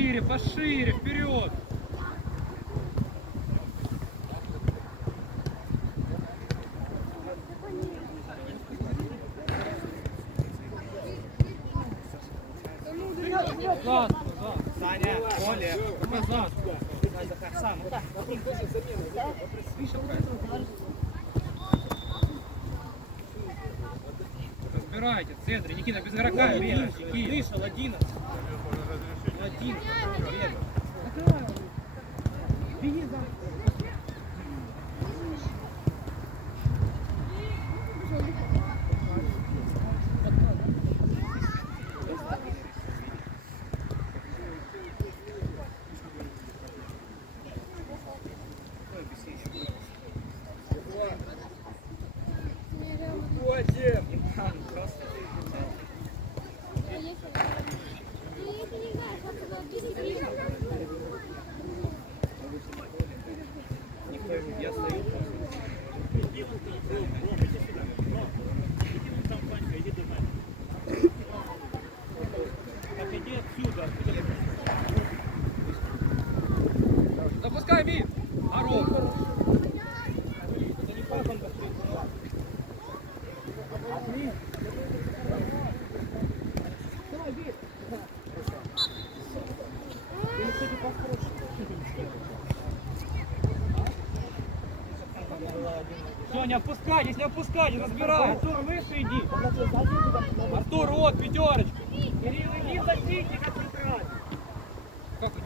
Пошире, пошире, вперед! Назад, назад. Саня, Оля. Назад. Сам. Разбирайте, в центре. Никита, без игрока. Вышел 11. 11. Беги за. Я стою. Запускай мид! Хорош! Это не папа, все, не опускайтесь, не опускайтесь, разбирай. Артур, выше иди. Артур, вот, пятерочка. Кирилл, иди в защитника центральный. Как это?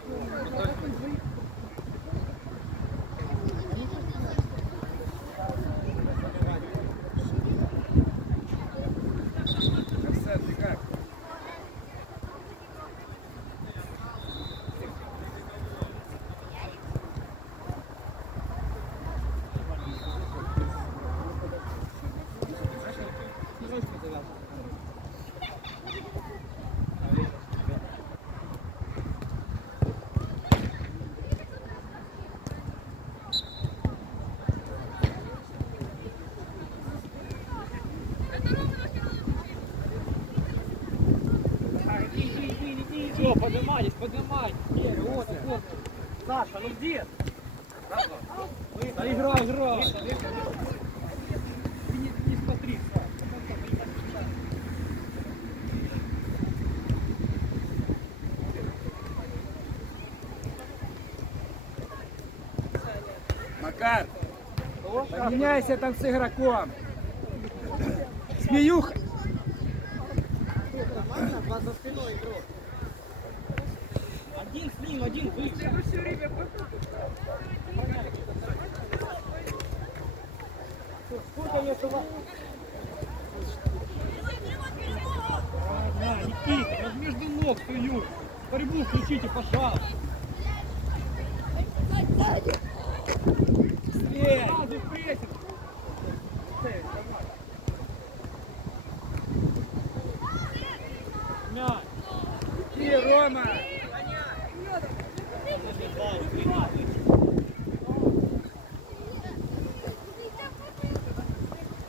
Все, поднимайтесь, поднимайтесь. Вот, вот. Саша, ну где? Да играй, играй. Ты не смотри, Саш. Макар, поменяйся там с игроком. Смеюха. Один с ним, один выше. Сколько есть у вас? Да, Никита, я же между ног стою. Борьбу включите, пожалуйста. Быстрее. Сразу в прессинг. Мяч. Иди, Рома.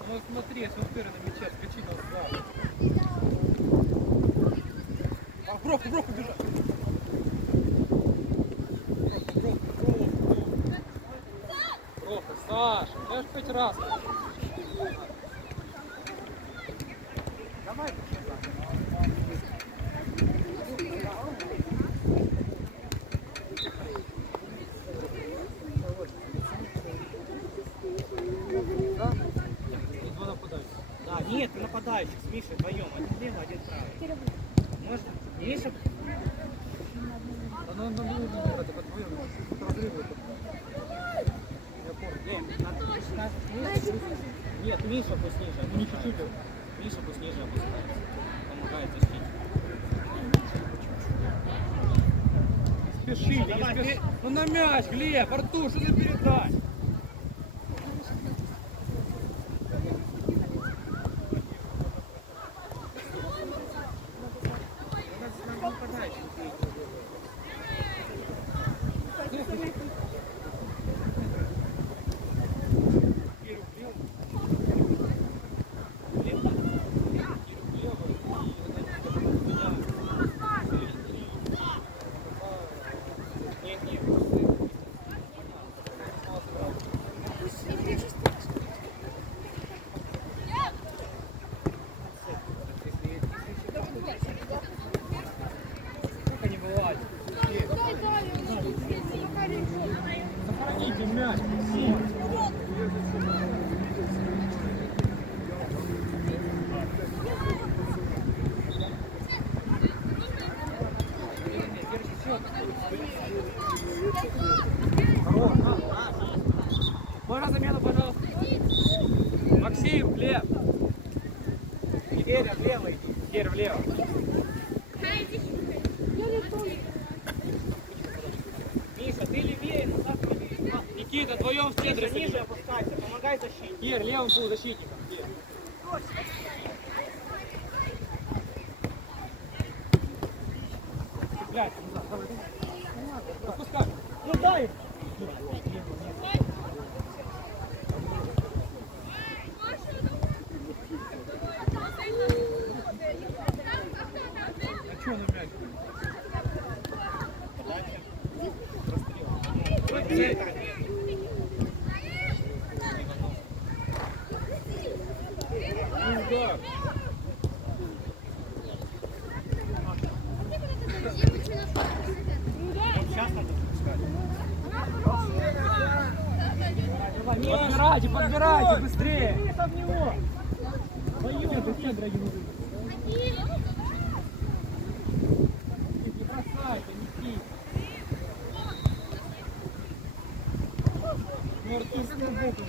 Ну смотри, если он на мяче, скачи назад. А, бровку бежать. Бровку, Саша, я ж 5 раз. Давай. Два нападающих. Да, нет, ты нападающих с Мишей вдвоем. Один левый, один правый. Можно? Миша? Да надо было играть, это твоё, разрывы. Я помню. Нет, Миша пусть ниже. Ну не чуть-чуть. Миша пусть ниже опускается. Помогает защитить. Спешите, не Давай, спешите. Ну на мяч, Глеб, Артур, что ты передай? Кир, влево. Миша, ты левее, назад левее. Никита, вдвоем в центре Миша, ниже сиди. опускайся, помогай защитнику. Кир, левым полузащитником. Кир. Цепляйся назад, давай, давай. Отпускай. Ну дай. А что на мяч? Да. Сейчас надо спускать. Подбирайте, подбирайте, быстрее. Миша в него. Вдвоем до центра не нужно. Не бросайте, Никита. Ну, Артур, сбоку.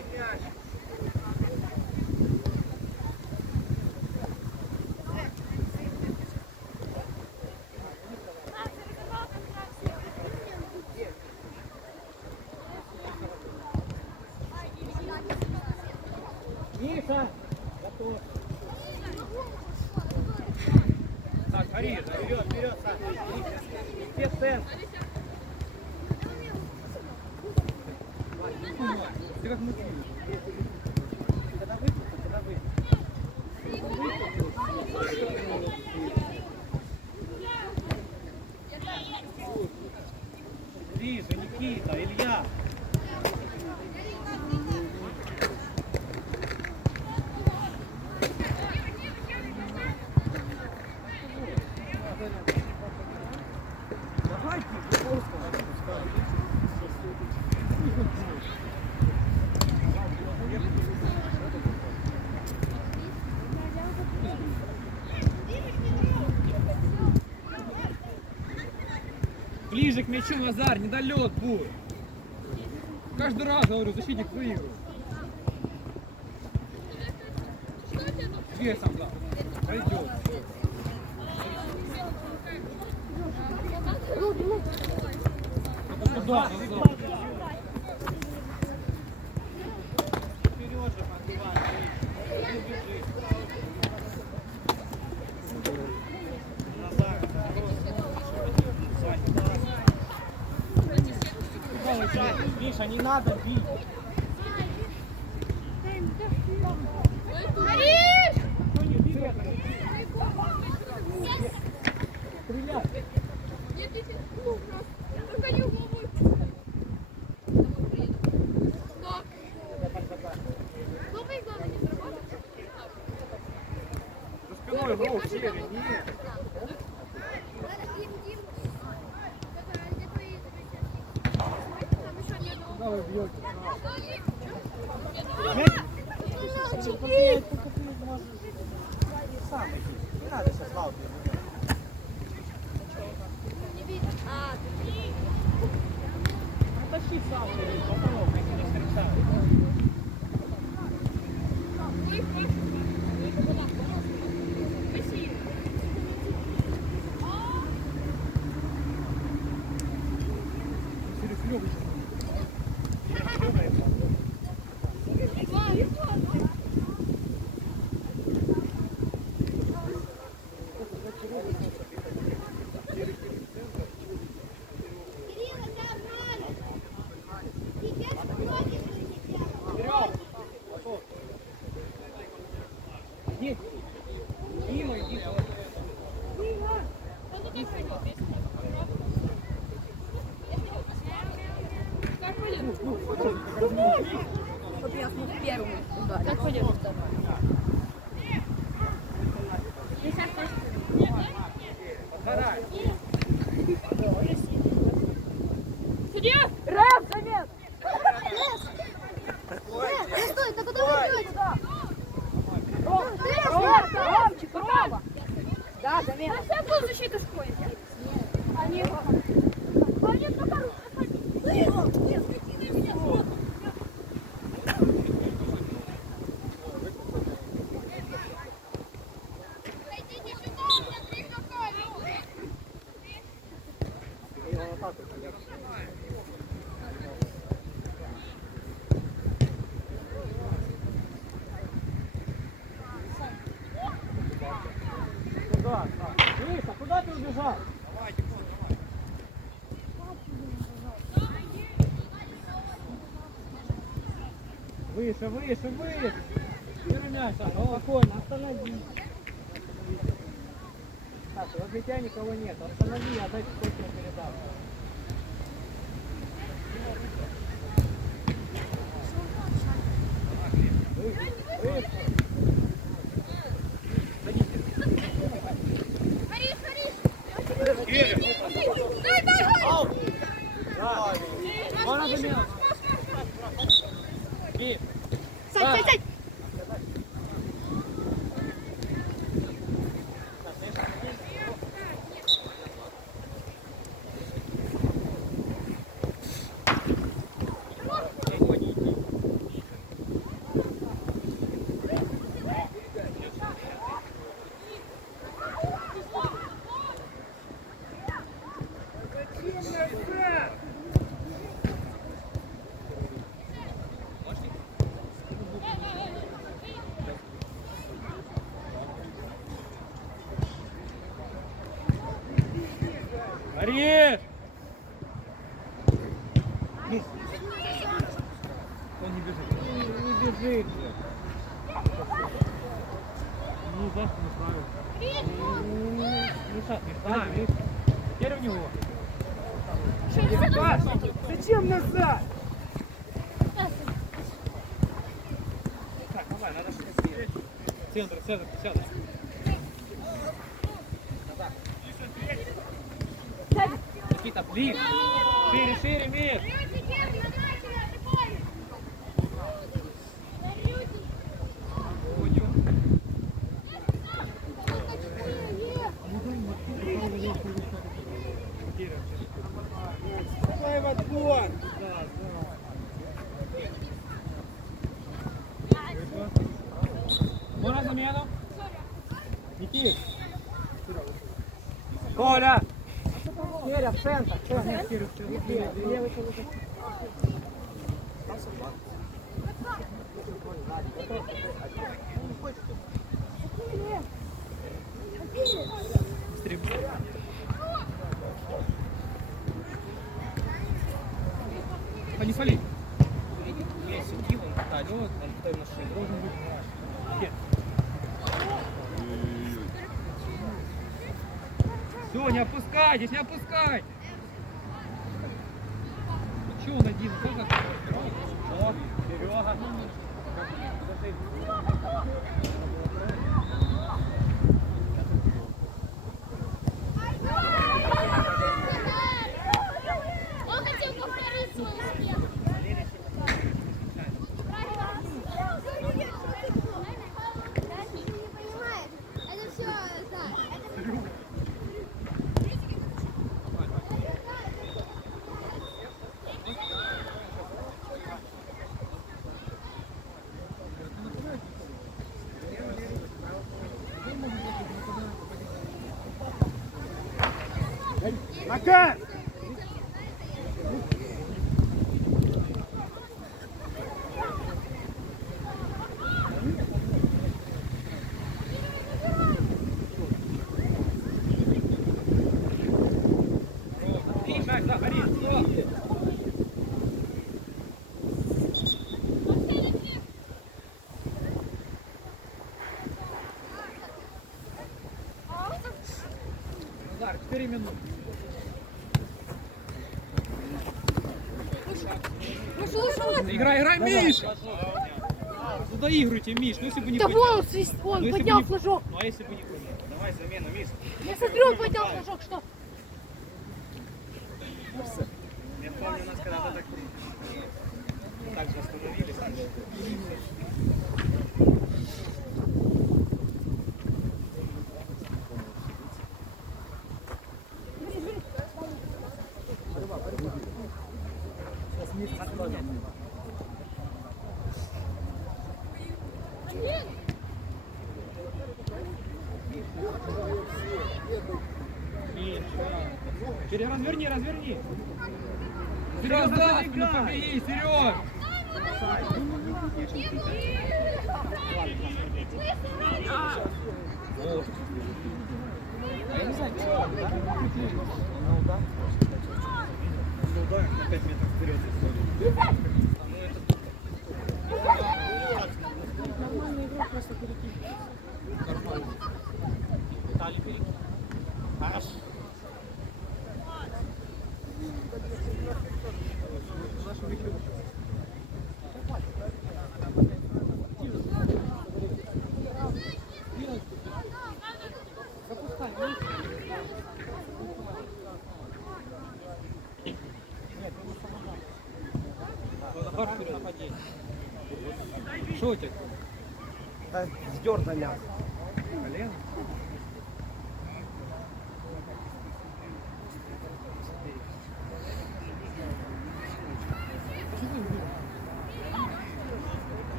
Миша. Готов. Так, гори, Вперед, вперед, Саша. Где центр? ты как мужчина. Когда выпустят, когда выпустят. Ближе, Никита, Илья. Ближе к мячу, Назар, недолет будет. Каждый раз, говорю, защитник выигрывает. Весом, да. Пойдет. Туда, туда. Вперед же, подбивай. Не бежи. Назад. Саня, Миша, не надо бить. Ну не бей. Стреляй. За спиной игрок, Север, нет. Куда вы бьете? Сам иди. Не надо сейчас лаут. Потащи сам, попробуй, если не встречают. Серег, Нет. Дима, иди. Чтобы я смог первым ударить. Как пойдет? Подгорай. Судья! Рэп, замес! Стой, да куда вы идете? Ромчик, право! Да, замес. А вся полузащита школе. Они его... Пойдет на пару. Идите сюда! Куда? Миша, куда ты убежал? Выше, выше, выше. Первый мяч, спокойно, останови. Так, возле тебя никого нет. Останови, отдай точно передачу. Выше, выше. Дай, дай, дай! Можно замену? Киев. Сядь, сядь, сядь! Ариш! Он не бежит. Не бежит же. Ну, завтра не правильно. Миша, Да, Миша. теперь в него. Паш, зачем назад? Так, давай, надо что-то сделать. Центр, сядай. Никита, ближе. Шире, шире, мир. Давай в отбор. Можно замену? Никит. Коля! Серя, в центр. Левый полузащитник. Быстрее. Не фали. Если Дилан катать, он в той машине. Должен быть. Где? Все, не опускайтесь, не опускай. Че он один? Тоже? О, Серега. Он хотел повторить свой успех. Не понимает. Это все так. Макар! Тише, да, Ариш, все. Назар, 4 минуты. Играй, Миш! Ну доигрывайте, Миш, ну если бы не Да поднял. вон он Ну, если бы поднял не- флажок. Ну а если бы не поднял? Давай замену, Миш. Я смотрю, он поднял флажок, что? Я помню, у нас когда-то так же остановились. И Разверни, разверни. Сереж, да, ну побеги, Сереж. Я не знаю, что он удар. На удар. На удар на 5 метров вперед заходит. Нормальная игра, просто перекинь. Нормально. Виталий перекинь. Хорошо. Шотик. Сдер на ляс. Колено.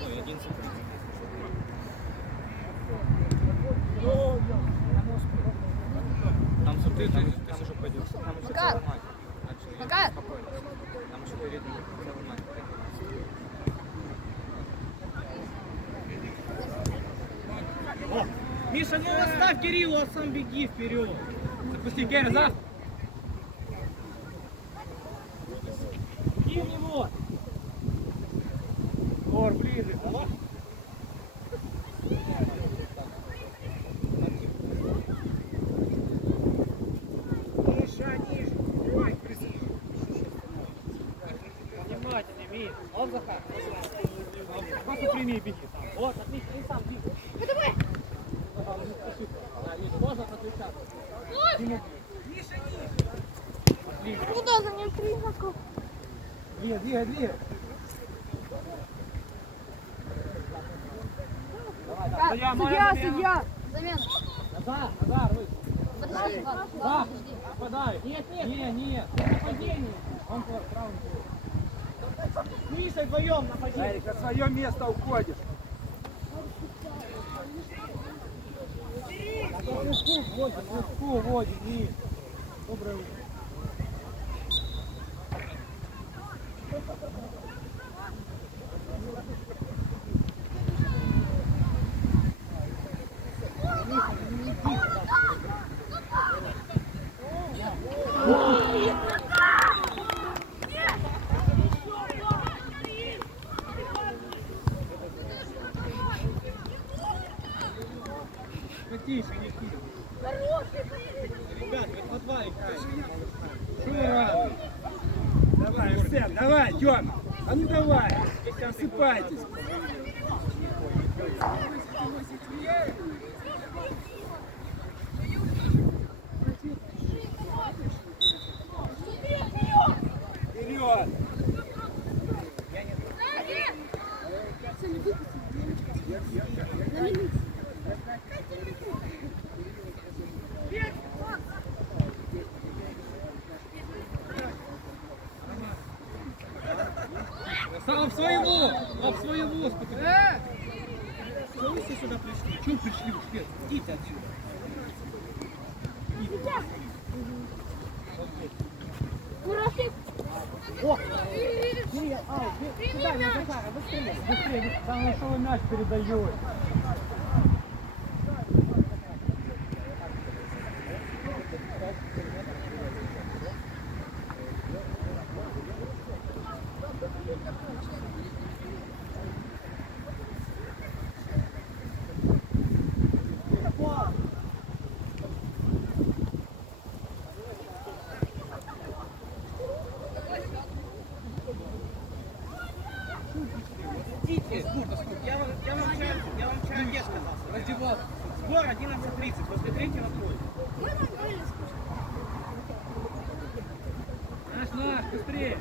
Ой, 11. Там ты уже пойдешь. Там еще Пока. целый матч. Пока. Спокойно. Там еще впереди целый матч. Миша, ну оставь Кириллу, а сам беги вперед. Запусти, Гера, за. Иди в него. Гор, ближе. Ниже, ниже. Ой, красиво. Внимательнее, Миш. Он Захар. Просто прими и беги. Вот, отлично, и сам беги. Можно подключаться. Куда за ним приехал? Двигай, двигай. Судья. Замена. Назар, вы. Подожди, Да, подожди. нападай. Нет, нет, это нападение. Он правым. С Мишей вдвоем нападение. Ярик, на свое место уходишь. Кружку водит, Миш. Доброе утро. Тише, не тише. Ребят, вы по два играете. Что вы рады? Давай, Арсен, давай, Тёма. А ну давай, осыпайтесь. Вперед! Сам в своего! А в своего! Что вы все сюда пришли? Чего пришли? Швед? Идите отсюда. Курашик. Сюда, не Захара, быстрее. Быстрее, самое что вы мяч передаете. Идите. Я вам вчера не сказал. Раздеваться. Сбор 11:30, после третьего на поле. Наш, быстрее.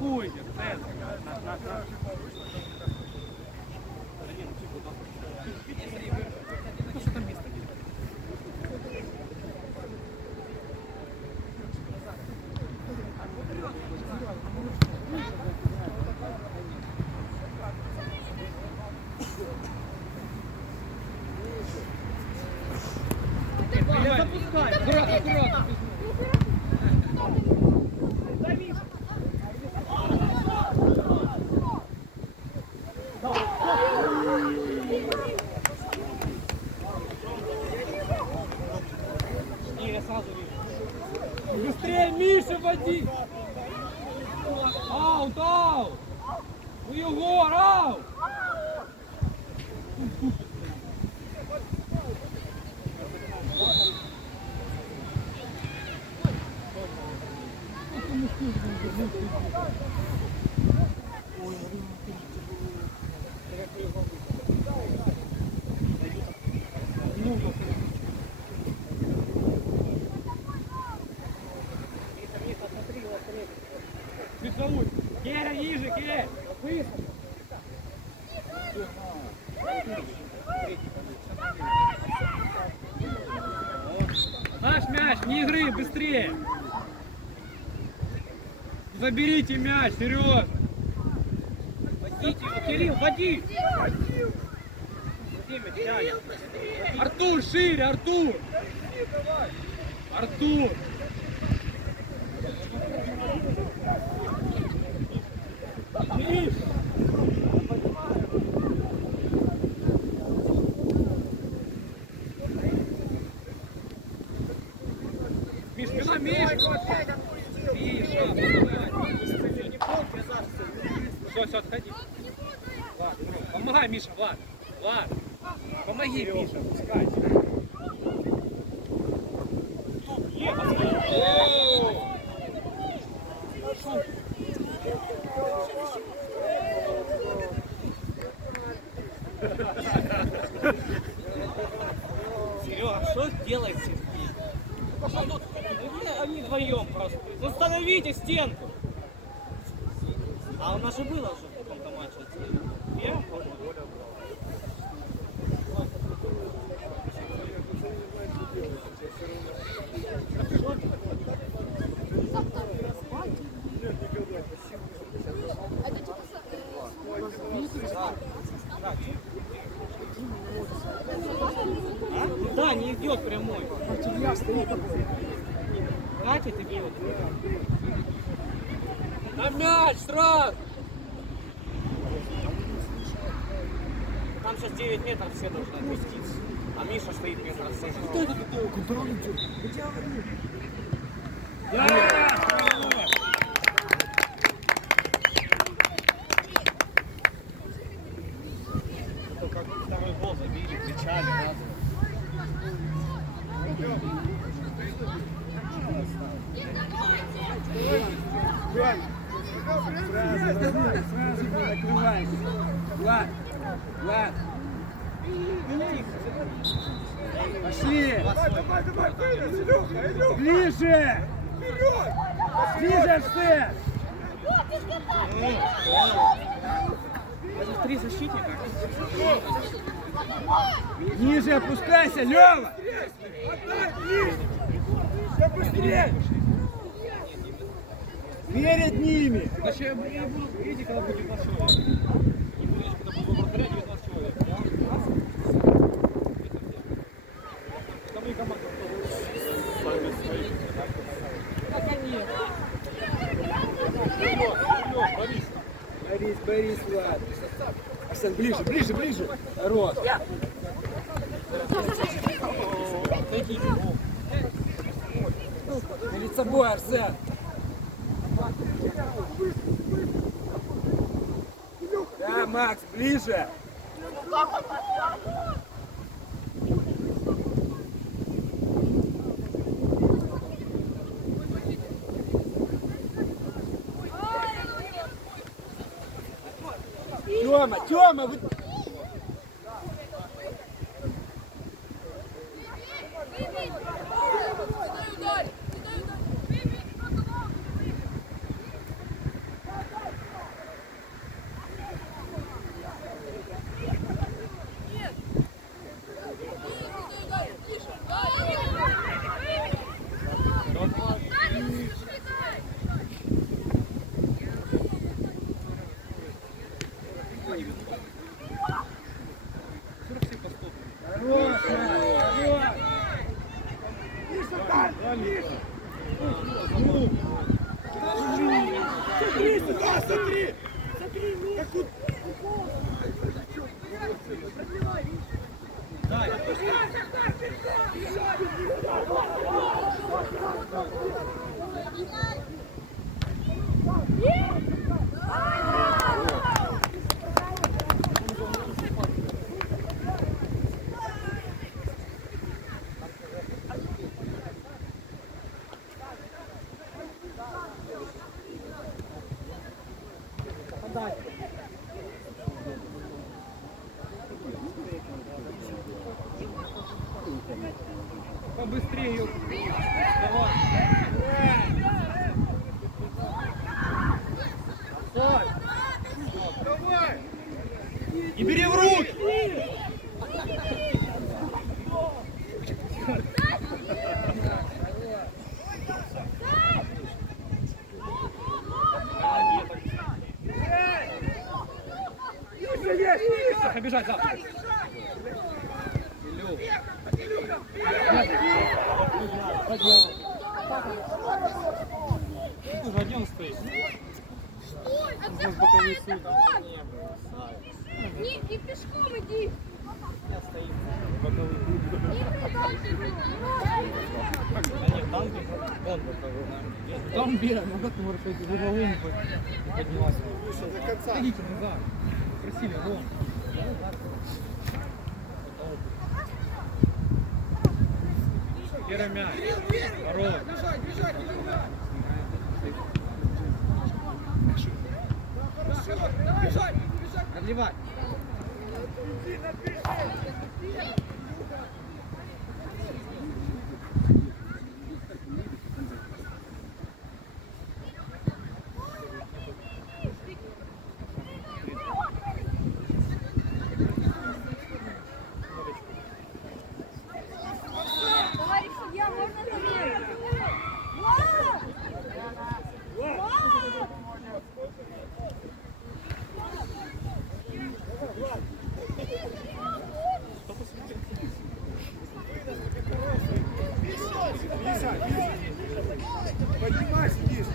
пойдет, Цезарь. Ну что там место нет? Аккуратно, аккуратно. Не, я сразу вижу. Быстрее, Миша, води! Аут, аут! У Егор, аут! Керя, ниже, Керя! Наш мяч, не игры, быстрее! Заберите мяч, Сережа! Водите его, Кирилл, води! Артур, шире, Артур! Артур! Миш! Миш, спина, Миш! Миша! Все, отходи. Влад, помогай, Миша, Влад. Влад, помоги, Миша, пускай. Серега, что делает Сергей? А тут они вдвоем просто. Установите стенку. А у нас же было уже в каком-то матче. Первом, по-моему. Да, не идет прямой. Катит и бьет. На мяч, сразу! Там сейчас 9 метров все должны опуститься. А Миша стоит метров 7. Как второй гол забили, кричали разом. Сразу накрывайся. Влад, Влад. Пошли. Ближе. Ближе все. Три защитника. Ниже опускайся, Лёва. Все быстрее. Перед ними. Значит, я буду, видите, когда будет 19 человек. Не буду, когда буду вратаря, 19 человек. Там и команда. Борис, Борис, Влад. Арсен, ближе, ближе, ближе. Рот. Перед собой, Арсен. Да, Макс, ближе. Тёма, Тёма, вы... побыстрее ее. Давай. Давай! И бери в руки! Побежать, да. Ты же один стоишь. Здесь боковые суды. Не пешком иди. Там бег, ну как ты можешь эти угловым подниматься? До конца. Ходите назад. Просили, вон. Первый мяч. Здорово. Отливай. Товарищ судья, можно замену? Вау! Вау! Поднимайся, Миш.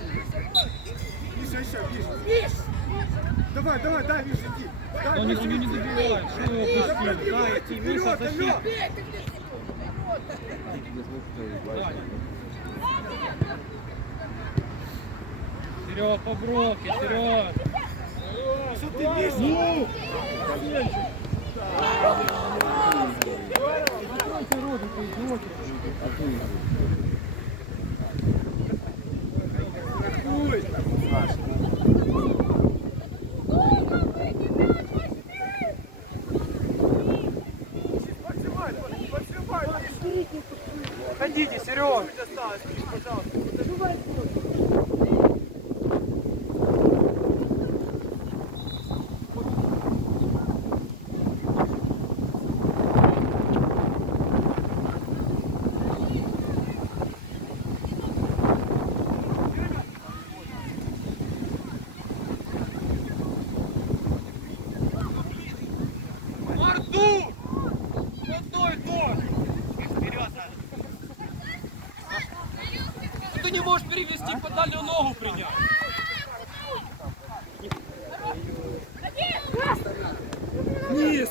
Миша, еще, Миш. Давай, дай, Миш, иди. Дай, Он Миш, никого не добивает. Что его опустили? Дай, Идти, Миша, защита. Серег, по бровке, Серег. Что ты, Миш? Ходите, Серег. Артур! Вот то и то! Ты не можешь перевести по дальнюю ногу принять. Низ.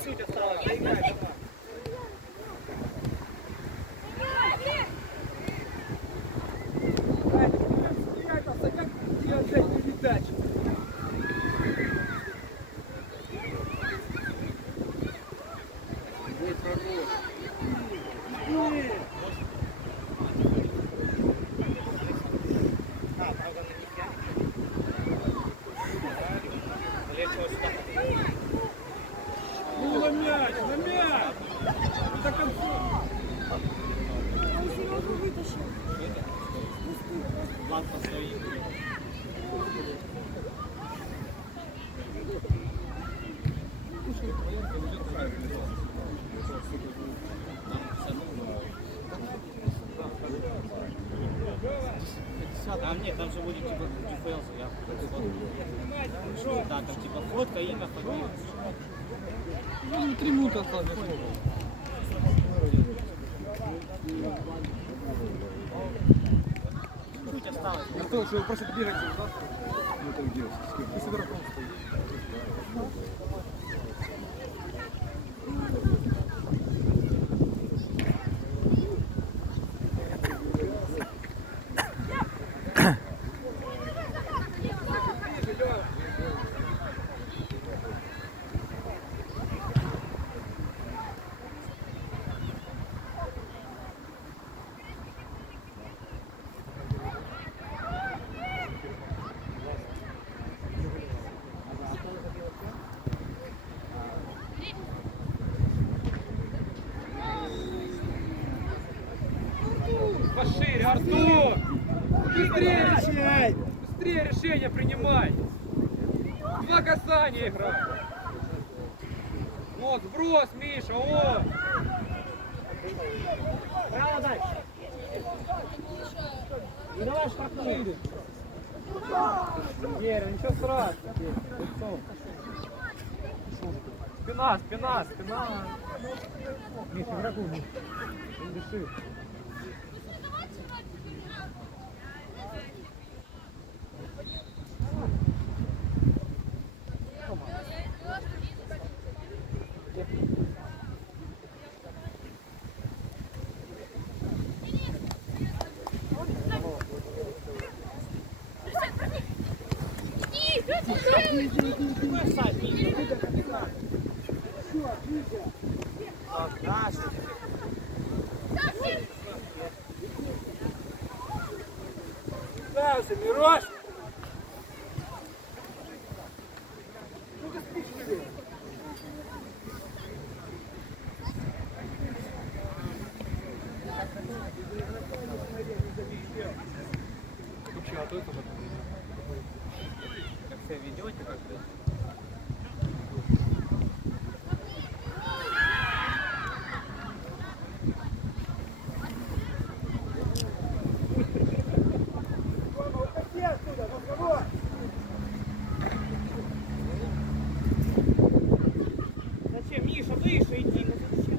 Ну, на мяч, на мяч! До конца! А нет, там же будет типа дефелс, я да, там типа фотка, имя, фамилия. Ну, 3 минуты осталось. Чуть осталось. А то, что вы просто бегаете назад. Ну, так делать. Ты с игроком стоишь. Быстрее, Встречай! быстрее решение принимай. 2 касания играй. Вот, сброс, Миша, о! Право дальше. Ну давай штрафную. Гера, ничего страшного. Лицом. Спина, спина, спина. Миша, врагу, Миша. Не дыши. Сайт, Миша. Наш. Ставься, Мирош! Ну ты спишь, живее. Как себя ведете, как-то. Уходи отсюда, ну кого? Зачем, Миша, выше иди. Ну зачем?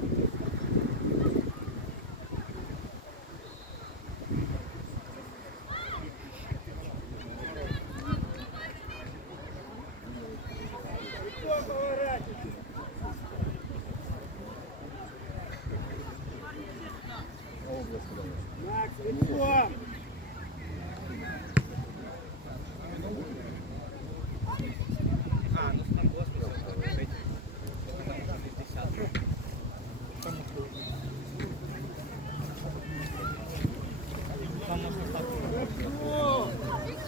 Кто поворачивается? Макс, лицом! А, ну с нам космос.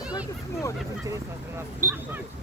Что ты смотришь, интересно, 12?